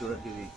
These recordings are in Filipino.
dito na dili.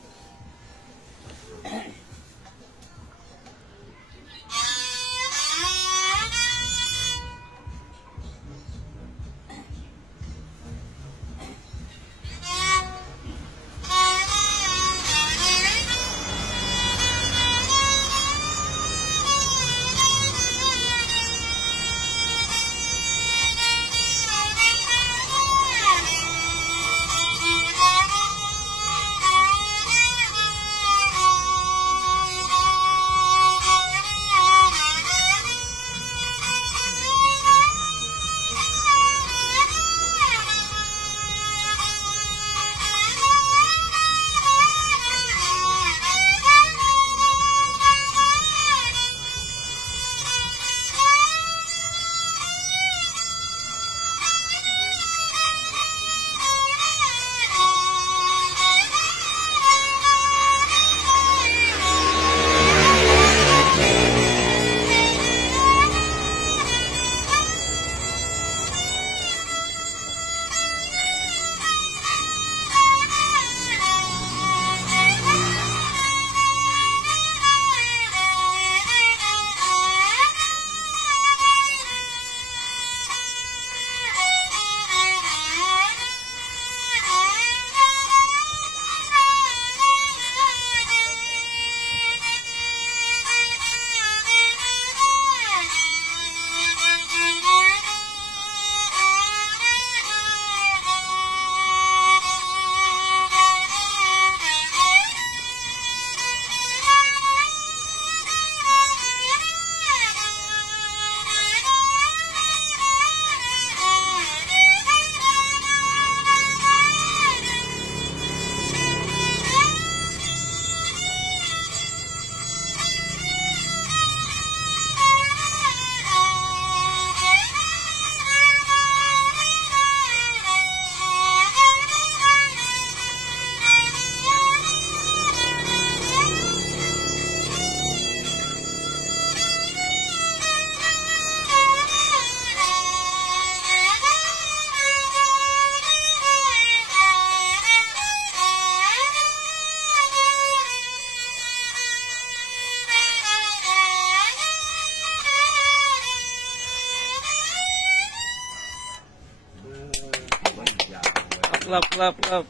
Clap, clap, clap.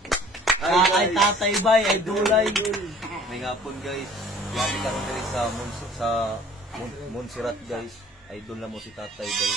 Ay, tatay bay, ay dulay. May ngapon guys. Lagi karon diri sa Montserrat guys. Idol na mo si Tatay Bay.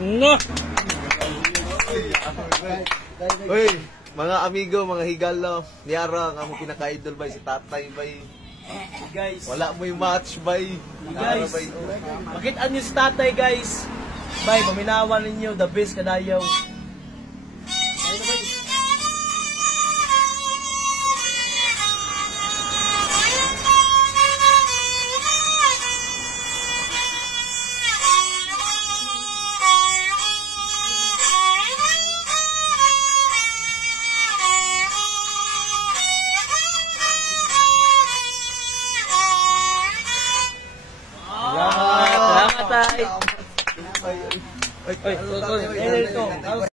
No. Uy, mga amigo, mga higalo, niyara ang among pinaka-idol bay si Tatay Bay. Guys, Wala mo yung match bay. guys, makita niyo si tatay guys. Bay, paminawan ninyo, the best kadayaw. Bye. Ay, Ay, ano tol, tayo, tol. ay, Ito.